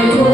Hallelujah.